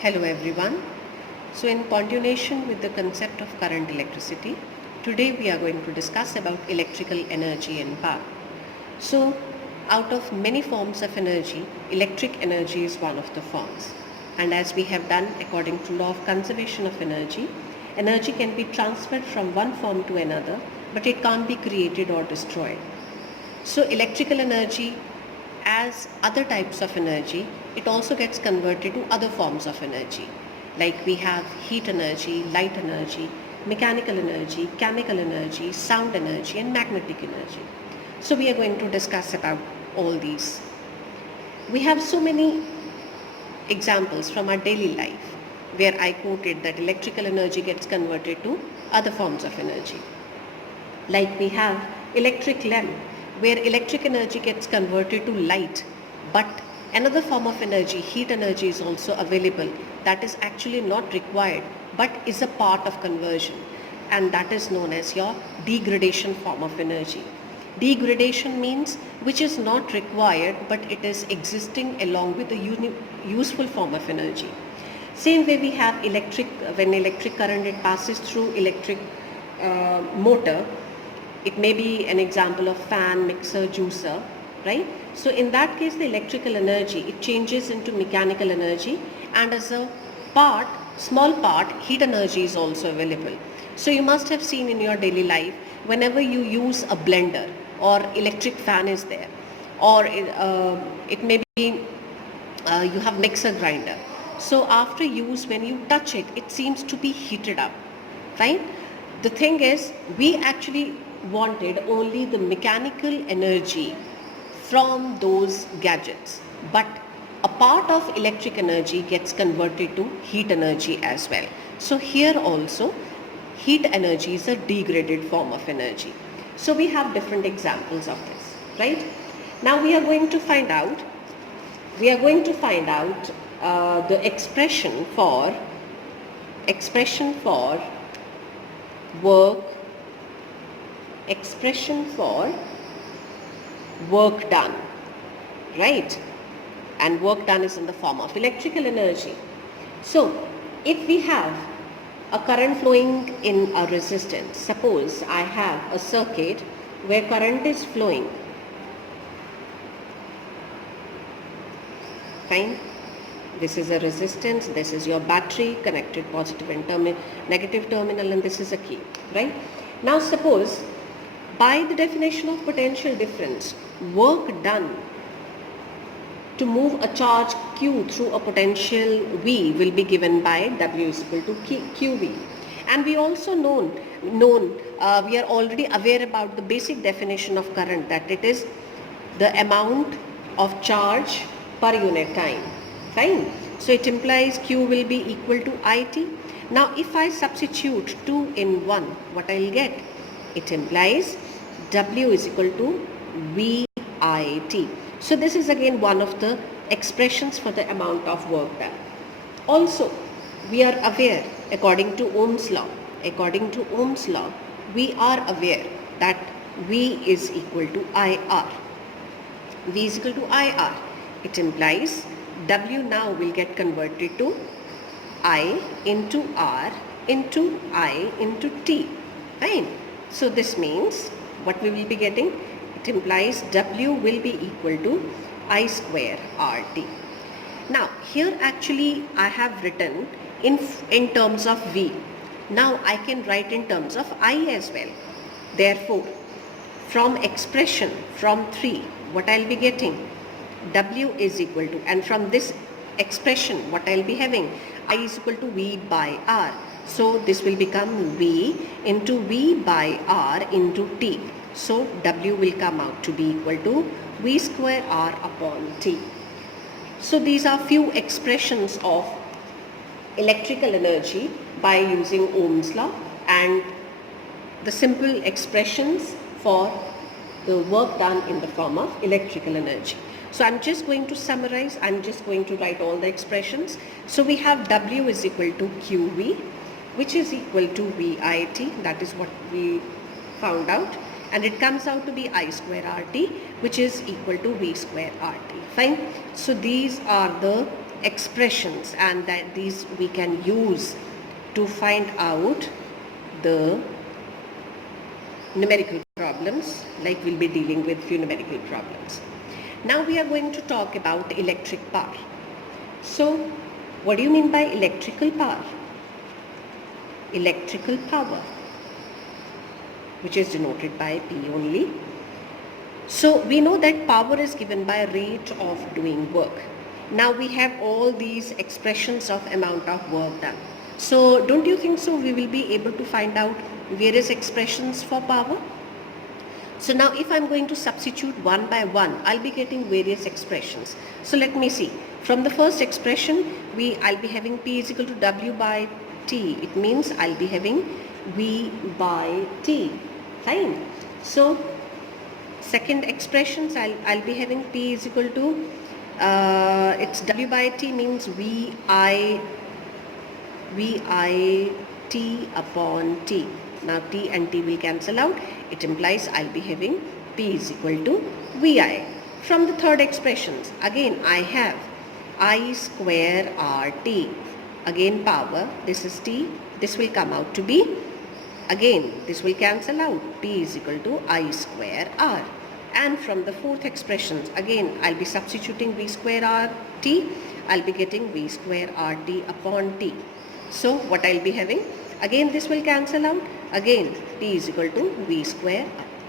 Hello everyone. So in continuation with the concept of current electricity, today we are going to discuss about electrical energy and power. So out of many forms of energy, electric energy is one of the forms. And as we have done according to law of conservation of energy, energy can be transferred from one form to another, but it can't be created or destroyed. So electrical energy, as other types of energy, it also gets converted to other forms of energy. Like we have heat energy, light energy, mechanical energy, chemical energy, sound energy and magnetic energy. So we are going to discuss about all these. We have so many examples from our daily life where I quoted that electrical energy gets converted to other forms of energy. Like we have electric lamp where electric energy gets converted to light, but another form of energy, heat energy, is also available that is actually not required but is a part of conversion, and that is known as your degradation form of energy. Degradation means which is not required but it is existing along with a useful form of energy. Same way we have electric, when electric current it passes through electric motor. It may be an example of fan, mixer, juicer, right? So in that case, the electrical energy, it changes into mechanical energy, and as a part, small part, heat energy is also available. So you must have seen in your daily life, whenever you use a blender or electric fan is there, or it may be you have mixer grinder. So after use, when you touch it, it seems to be heated up, right? The thing is, we actually wanted only the mechanical energy from those gadgets, but a part of electric energy gets converted to heat energy as well. So here also, heat energy is a degraded form of energy. So we have different examples of this, right? Now we are going to find out the expression for work, expression for work done, right? And work done is in the form of electrical energy. So if we have a current flowing in a resistance, suppose I have a circuit where current is flowing, fine. This is a resistance, this is your battery connected positive and negative terminal, and this is a key, right? Now suppose, by the definition of potential difference, work done to move a charge Q through a potential V will be given by W is equal to QV. And we also we are already aware about the basic definition of current, that it is the amount of charge per unit time, fine. So it implies Q will be equal to IT. Now if I substitute 2 in 1, what I'll get? It implies W is equal to VIT. So this is again one of the expressions for the amount of work done. Also, we are aware, according to Ohm's law, we are aware that V is equal to IR. V is equal to IR. It implies W now will get converted to I into R into I into T, right? So this means what we will be getting? It implies W will be equal to I square RT. Now here actually I have written in terms of V. Now I can write in terms of I as well. Therefore, from expression from 3, what I'll be getting? W is equal to, and from this expression what I'll be having? I is equal to V by R. So this will become V into V by R into T. So W will come out to be equal to V square R upon T. So these are few expressions of electrical energy by using Ohm's law and the simple expressions for the work done in the form of electrical energy. So I'm just going to summarize, I'm just going to write all the expressions. So we have W is equal to QV, which is equal to VIT, that is what we found out, and it comes out to be I square RT, which is equal to V square RT, fine. So these are the expressions, and that these we can use to find out the numerical problems, like we'll be dealing with few numerical problems. Now we are going to talk about electric power. So what do you mean by electrical power? Electrical power, which is denoted by P only. So we know that power is given by rate of doing work. Now we have all these expressions of amount of work done. So don't you think so we will be able to find out various expressions for power? So now if I'm going to substitute one by one, I'll be getting various expressions. So let me see. From the first expression, I'll be having P is equal to W by T. It means I'll be having V by T. Fine. So second expressions, I'll be having P is equal to, it's W by T means VI T upon T. Now T and T will cancel out. It implies I'll be having P is equal to VI. From the third expressions, again I have I square RT. Again power, this is T, this will come out to be, again this will cancel out, P is equal to I square R. And from the fourth expressions, again I'll be substituting V square RT, I'll be getting V square RT upon T. So what I'll be having, again this will cancel out, again P is equal to V square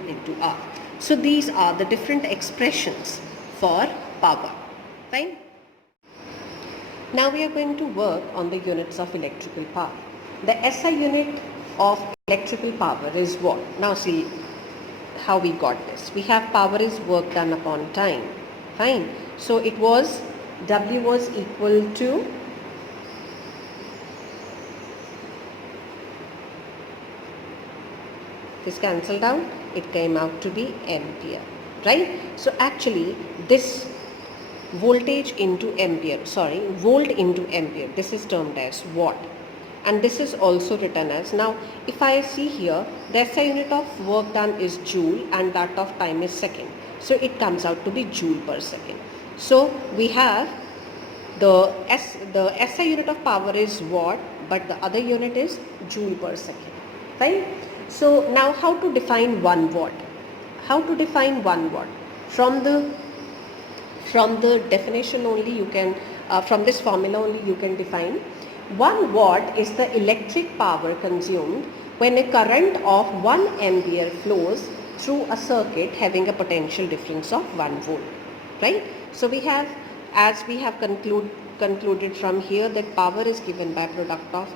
into R. So these are the different expressions for power. Fine. Now we are going to work on the units of electrical power. The SI unit of electrical power is what? Now see how we got this. We have power is work done upon time. Fine. So it was, W was equal to, this cancelled out, it came out to be ampere, right? So actually this voltage into ampere, volt into ampere, this is termed as watt, and this is also written as, now if I see here, the SI unit of work done is joule and that of time is second, so it comes out to be joule per second. So we have the SI unit of power is watt, but the other unit is joule per second, right? So now how to define 1 watt? How to define 1 watt? From the definition only you can, from this formula only you can define. 1 watt is the electric power consumed when a current of 1 ampere flows through a circuit having a potential difference of 1 volt, right? So we have, as we have concluded from here, that power is given by product of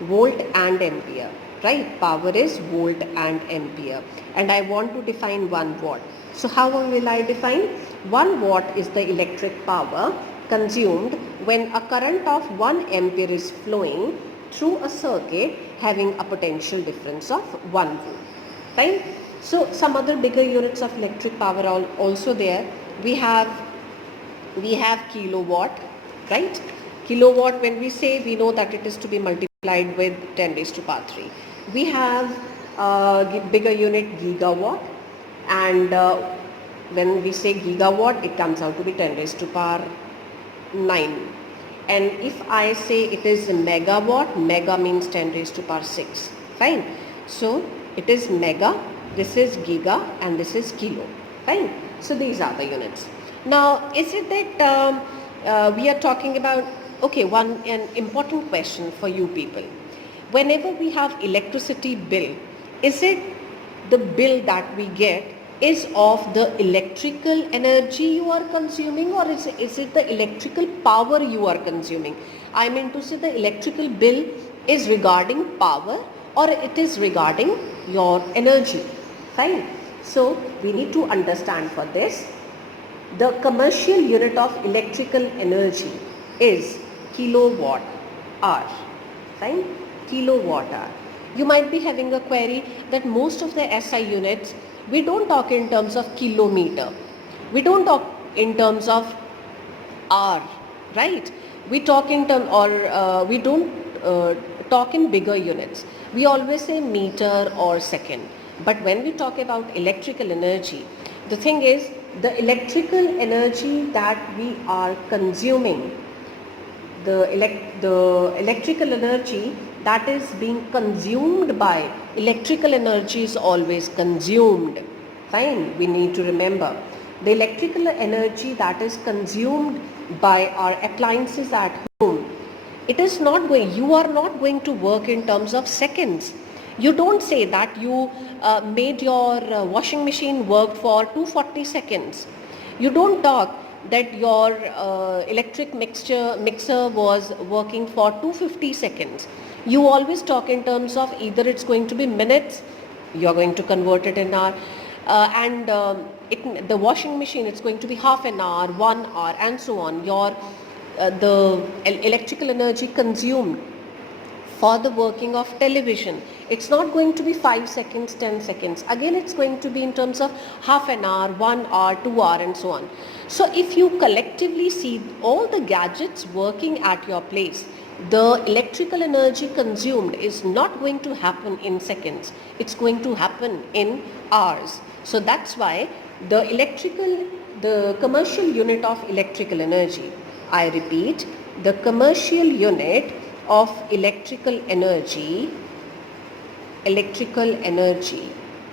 volt and ampere, right? Power is volt and ampere, and I want to define 1 watt. So how will I define? 1 watt is the electric power consumed when a current of 1 ampere is flowing through a circuit having a potential difference of 1 volt, right? So some other bigger units of electric power are also there. We have kilowatt, right? Kilowatt, when we say, we know that it is to be multiplied with 10 raised to power 3. We have bigger unit gigawatt, and when we say gigawatt, it comes out to be 10 raised to power 9. And if I say it is megawatt, mega means 10 raised to power 6. Fine. So it is mega, this is giga, and this is kilo. Fine. So these are the units. Now, is it that we are talking about, okay, an important question for you people. Whenever we have electricity bill, is it the bill that we get is of the electrical energy you are consuming, or is it the electrical power you are consuming? I mean to say, the electrical bill is regarding power or it is regarding your energy. Fine. So we need to understand for this, the commercial unit of electrical energy is kilowatt hour. Fine. Kilowatt hour. You might be having a query that most of the SI units, we don't talk in terms of kilometer. We don't talk in terms of hour, right? We talk in terms, or we don't talk in bigger units. We always say meter or second. But when we talk about electrical energy, the thing is, the electrical energy that we are consuming the electrical energy that is being consumed by, electrical energy is always consumed. Fine, we need to remember. The electrical energy that is consumed by our appliances at home, it is not going, you are not going to work in terms of seconds. You don't say that you made your washing machine work for 240 seconds. You don't talk that your electric mixer was working for 250 seconds. You always talk in terms of either it's going to be minutes, you are going to convert it in hour, and the washing machine, it's going to be half an hour, 1 hour, and so on. Your the electrical energy consumed for the working of television, it's not going to be 5 seconds, 10 seconds. Again, it's going to be in terms of half an hour, 1 hour, 2 hour, and so on. So if you collectively see all the gadgets working at your place, the electrical energy consumed is not going to happen in seconds. It's going to happen in hours. So that's why the commercial unit of electrical energy, I repeat, the commercial unit of electrical energy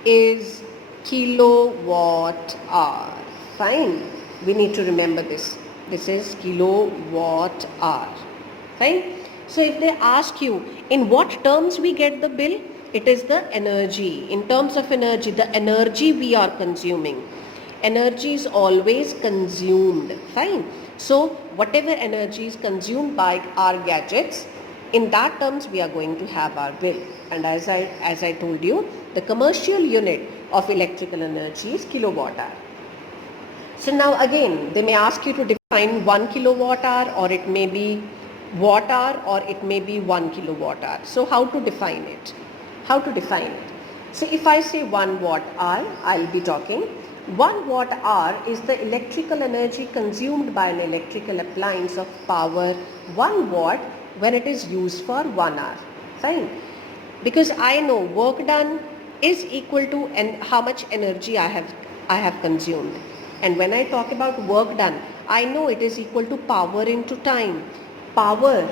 is kilowatt hour. Fine, we need to remember this. This is kilowatt hour. Fine. So if they ask you in what terms we get the bill, it is the energy. In terms of energy, the energy we are consuming. Energy is always consumed. Fine. So whatever energy is consumed by our gadgets, in that terms we are going to have our bill. And as I told you, the commercial unit of electrical energy is kilowatt hour. So now again, they may ask you to define 1 kilowatt hour, or it may be watt hour, or it may be 1 kilowatt hour. So how to define it? So if I say 1 watt hour, I'll be talking 1 watt hour is the electrical energy consumed by an electrical appliance of power 1 watt when it is used for 1 hour. Fine. Because I know work done is equal to how much energy I have consumed. And when I talk about work done, I know it is equal to power into time. Power,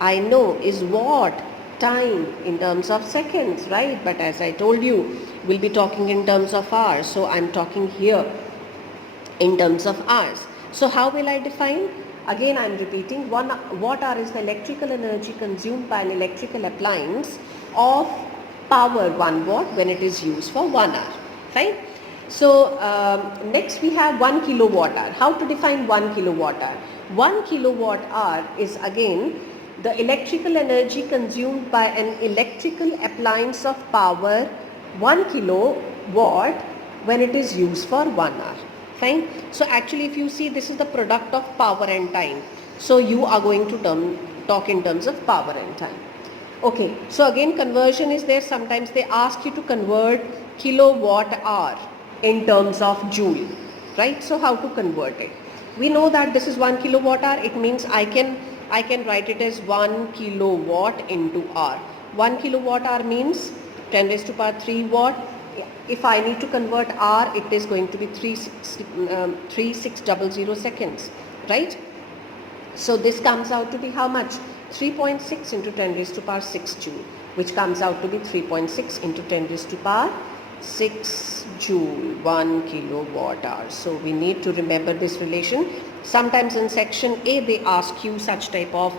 I know, is watt, time in terms of seconds, right? But as I told you, we'll be talking in terms of hours. So I'm talking here in terms of hours. So how will I define? Again, I'm repeating, 1 watt hour is the electrical energy consumed by an electrical appliance of power 1 watt when it is used for 1 hour. Fine. So next we have 1 kilowatt hour. How to define 1 kilowatt hour? 1 kilowatt hour is again the electrical energy consumed by an electrical appliance of power 1 kilowatt when it is used for 1 hour. Fine. So actually if you see, this is the product of power and time. So you are going to talk in terms of power and time. Okay. So again conversion is there. Sometimes they ask you to convert kilowatt hour in terms of joule. Right. So how to convert it? We know that this is 1 kilowatt hour. It means I can write it as 1 kilowatt into hour. 1 kilowatt hour means 10 raised to power 3 watt. If I need to convert hour, it is going to be 3600 seconds, right? So this comes out to be how much? 3.6 into 10 raised to power 6 joule, which comes out to be 3.6 into 10 raised to power 6 joule, 1 kilowatt hour. So we need to remember this relation. Sometimes in section A they ask you such type of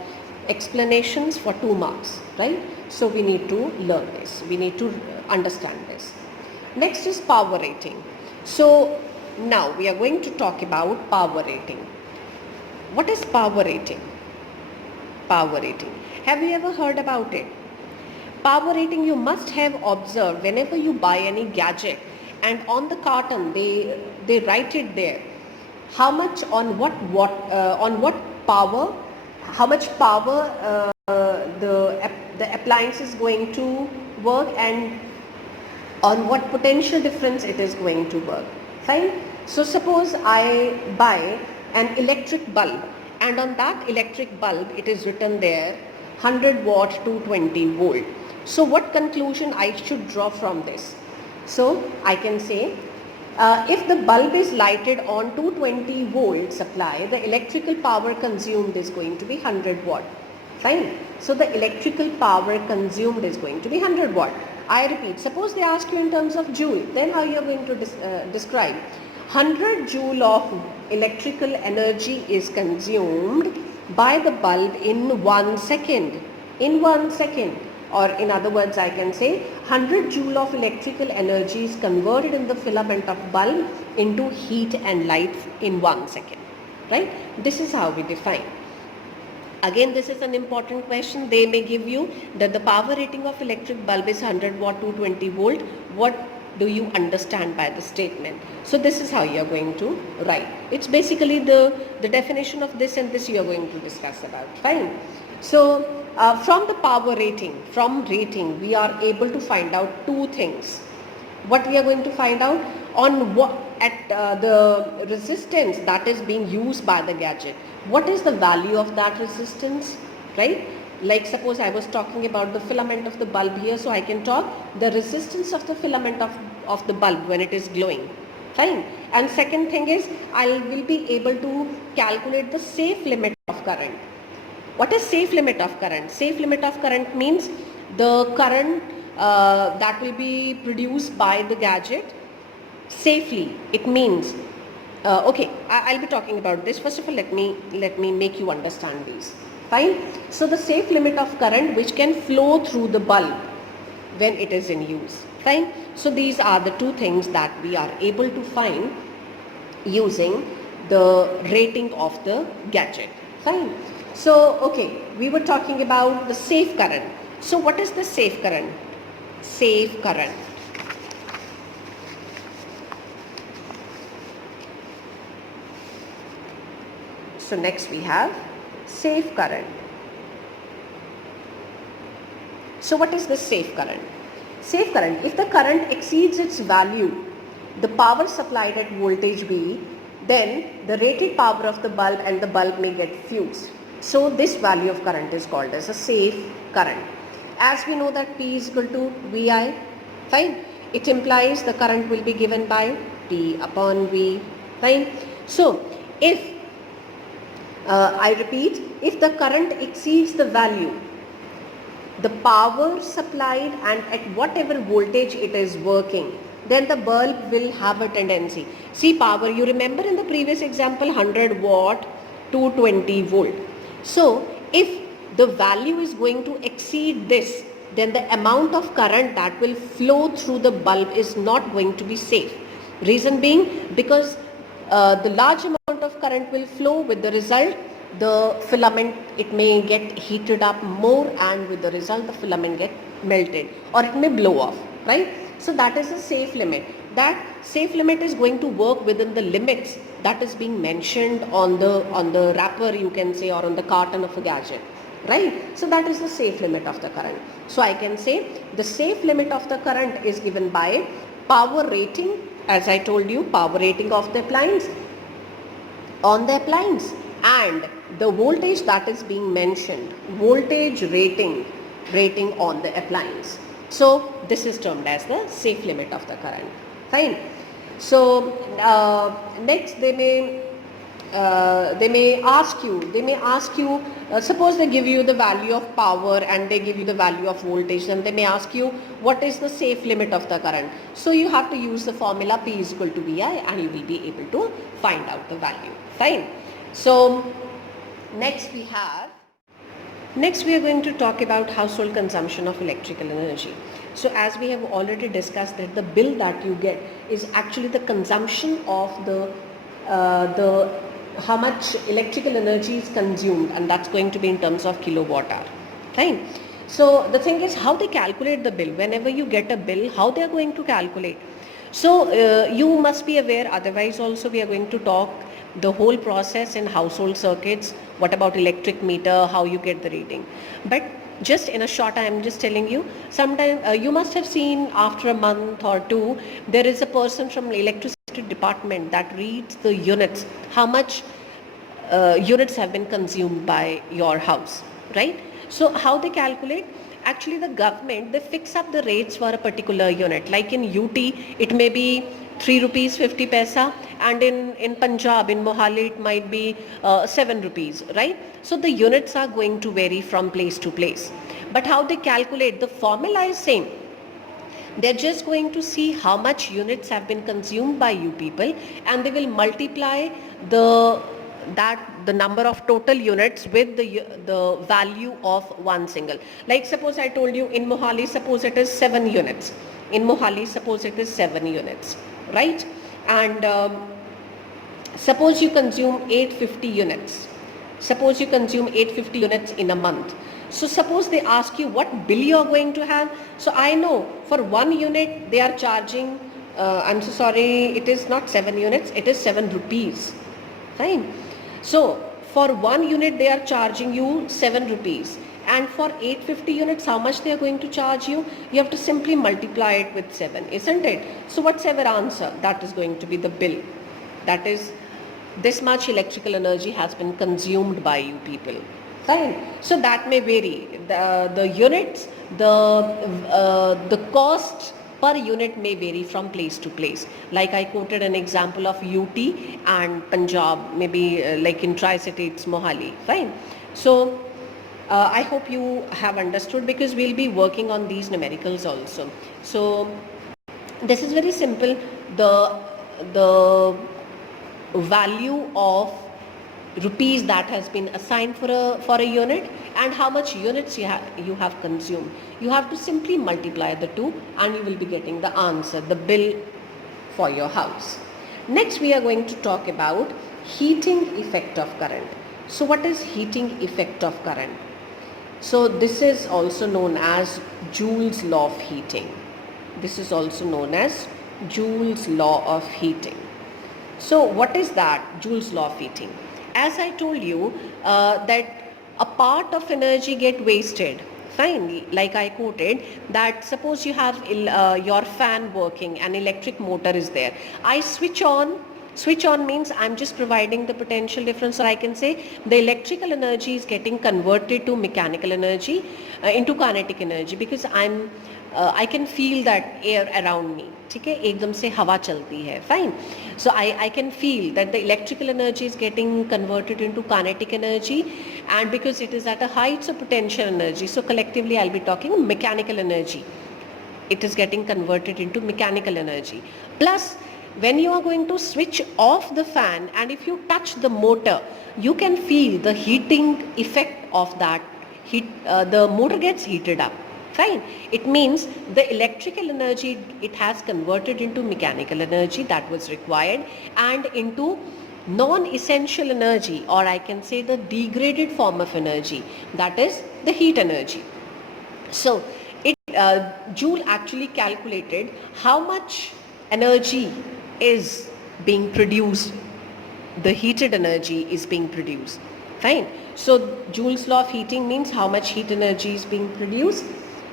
explanations for 2 marks, right? So we need to learn this. We need to understand this. Next is power rating. So now we are going to talk about power rating. What is power rating? Power rating. Have you ever heard about it? Power rating you must have observed whenever you buy any gadget, and on the carton they write it there. How much on what power, how much power the appliance is going to work, and on what potential difference it is going to work. Fine. So suppose I buy an electric bulb, and on that electric bulb it is written there 100 watt to 20 volt. So what conclusion I should draw from this? So I can say if the bulb is lighted on 220 volt supply, the electrical power consumed is going to be 100 watt. Fine. So the electrical power consumed is going to be 100 watt. I repeat, suppose they ask you in terms of joule, then how you are going to describe? 100 joule of electrical energy is consumed by the bulb in 1 second. In 1 second. Or in other words, I can say 100 joule of electrical energy is converted in the filament of bulb into heat and light in 1 second. Right? This is how we define. Again, this is an important question. They may give you that the power rating of electric bulb is 100 watt 220 volt. What do you understand by the statement? So this is how you are going to write. It's basically the definition of this and this you are going to discuss about. Fine. So from the power rating, we are able to find out two things. What we are going to find out on what the resistance that is being used by the gadget. What is the value of that resistance, right? Like suppose I was talking about the filament of the bulb here, so I can talk the resistance of the filament of the bulb when it is glowing. Fine. And second thing is I will be able to calculate the safe limit of current. What is safe limit of current? Safe limit of current means the current that will be produced by the gadget safely. It means okay, I'll be talking about this. First of all, let me make you understand these. Fine. So the safe limit of current which can flow through the bulb when it is in use. Fine. So these are the two things that we are able to find using the rating of the gadget. Fine. So okay, we were talking about the safe current. So what is the safe current? Safe current. So next we have safe current. So what is the safe current? Safe current, if the current exceeds its value, the power supplied at voltage V, then the rated power of the bulb and the bulb may get fused. So this value of current is called as a safe current. As we know that P is equal to VI, fine. It implies the current will be given by P upon V, fine. So if I repeat, if the current exceeds the value, the power supplied and at whatever voltage it is working, then the bulb will have a tendency. See power, you remember in the previous example 100 watt 220 volt. So if the value is going to exceed this, then the amount of current that will flow through the bulb is not going to be safe. Reason being because the large amount of current will flow, with the result the filament, it may get heated up more, and with the result the filament get melted or it may blow off, right? So that is a safe limit. That safe limit is going to work within the limits that is being mentioned on the wrapper, you can say, or on the carton of a gadget, right? So that is the safe limit of the current. So I can say the safe limit of the current is given by power rating, as I told you, power rating of the appliance on the appliance, and the voltage that is being mentioned, voltage rating on the appliance. So this is termed as the safe limit of the current. Fine. So next they may ask you, suppose they give you the value of power and they give you the value of voltage, and they may ask you what is the safe limit of the current. So you have to use the formula P is equal to VI and you will be able to find out the value. Fine. So next we are going to talk about household consumption of electrical energy. So as we have already discussed that the bill that you get is actually the consumption of the how much electrical energy is consumed, and that's going to be in terms of kilowatt hour. Fine. So the thing is how they calculate the bill. Whenever you get a bill, how they are going to calculate. So you must be aware, otherwise also we are going to talk the whole process in household circuits, what about electric meter, how you get the reading. But just in a short, I am just telling you, sometimes you must have seen after a month or two, there is a person from electricity department that reads the units, how much units have been consumed by your house, right? So how they calculate? Actually the government, they fix up the rates for a particular unit. Like in UT, it may be 3 rupees 50 paisa, and in Punjab, in Mohali, it might be 7 rupees, right? So the units are going to vary from place to place. But how they calculate, the formula is same. They're just going to see how much units have been consumed by you people, and they will multiply the number of total units with the value of one single. Like suppose I told you in Mohali, suppose it is 7 units. In Mohali, suppose it is 7 units, right? And suppose you consume 850 units. Suppose you consume 850 units in a month. So suppose they ask you what bill you are going to have. So I know for 1 unit they are charging, I'm so sorry, it is not 7 units, it is 7 rupees. Fine. So for 1 unit they are charging you 7 rupees. And for 850 units, how much they are going to charge you? You have to simply multiply it with 7, isn't it? So what's our answer? That is going to be the bill. That is, this much electrical energy has been consumed by you people. Fine. So that may vary. The units, the cost per unit may vary from place to place. Like I quoted an example of UT and Punjab, maybe like in Tri-City it's Mohali. Fine. So I hope you have understood, because we'll be working on these numericals also. So this is very simple. The value of rupees that has been assigned for a unit, and how much units you have consumed. You have to simply multiply the two, and you will be getting the answer, the bill for your house. Next we are going to talk about heating effect of current. So what is heating effect of current? So this is also known as Joule's law of heating. This is also known as Joule's law of heating. So what is that, Joule's law of heating? As I told you that a part of energy get wasted. Fine, like I quoted that suppose you have your fan working, an electric motor is there. I switch on. Switch on means I'm just providing the potential difference, or I can say the electrical energy is getting converted to mechanical energy, into kinetic energy, because I can feel that air around me. ठीक है, एकदम से हवा चलती है. Fine. So I can feel that the electrical energy is getting converted into kinetic energy, and because it is at a height, so potential energy. So collectively I'll be talking mechanical energy. It is getting converted into mechanical energy. Plus, when you are going to switch off the fan, and if you touch the motor, you can feel the heating effect of that heat. The motor gets heated up. Fine. It means the electrical energy, it has converted into mechanical energy that was required, and into non-essential energy, or I can say the degraded form of energy, that is the heat energy. So Joule actually calculated how much energy is being produced, the heated energy is being produced. Fine. So Joule's law of heating means how much heat energy is being produced,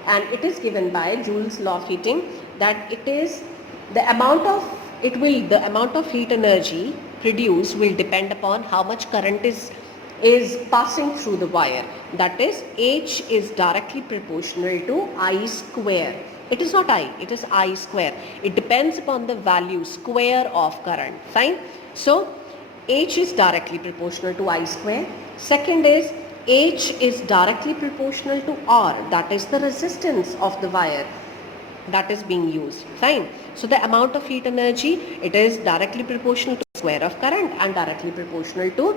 and it is given by Joule's law of heating that it is the amount of heat energy produced will depend upon how much current is passing through the wire. That is, H is directly proportional to I square. It is not I, it is I square. It depends upon the value square of current. Fine. So H is directly proportional to I square. Second is H is directly proportional to R, that is the resistance of the wire that is being used. Fine. So the amount of heat energy, it is directly proportional to the square of current and directly proportional to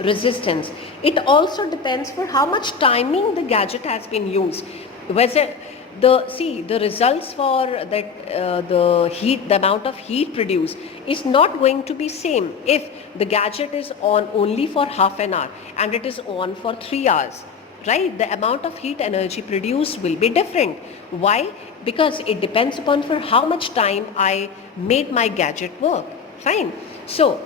resistance. It also depends for how much timing the gadget has been used. Whether the results for that the amount of heat produced is not going to be same if the gadget is on only for half an hour and it is on for 3 hours. Right? The amount of heat energy produced will be different. Why? Because it depends upon for how much time I made my gadget work. Fine. So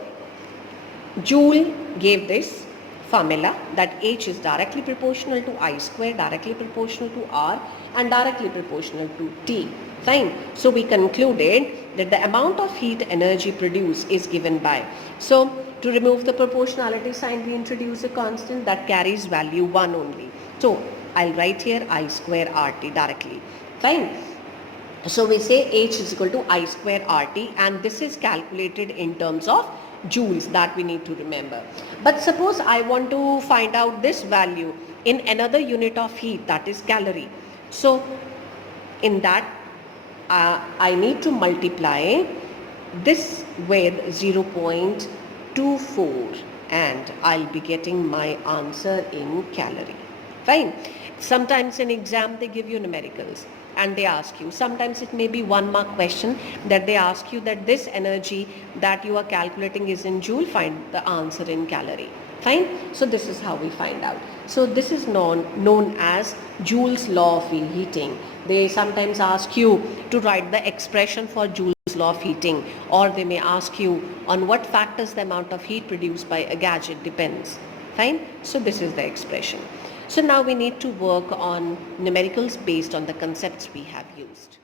Joule gave this formula that H is directly proportional to I square, directly proportional to R, and directly proportional to T. Fine. So we concluded that the amount of heat energy produced is given by. So to remove the proportionality sign, we introduce a constant that carries value 1 only. So I'll write here I square RT directly. Fine. So we say H is equal to I square RT, and this is calculated in terms of joules, that we need to remember. But suppose I want to find out this value in another unit of heat, that is calorie. So in that I need to multiply this with 0.24 and I'll be getting my answer in calorie. Fine. Sometimes in exam they give you numericals and they ask you, sometimes it may be 1 mark question that they ask you that this energy that you are calculating is in joule, find the answer in calorie. Fine. So this is how we find out. So this is known as Joule's law of heating. They sometimes ask you to write the expression for Joule's law of heating, or they may ask you on what factors the amount of heat produced by a gadget depends. Fine. So this is the expression. So now we need to work on numericals based on the concepts we have used.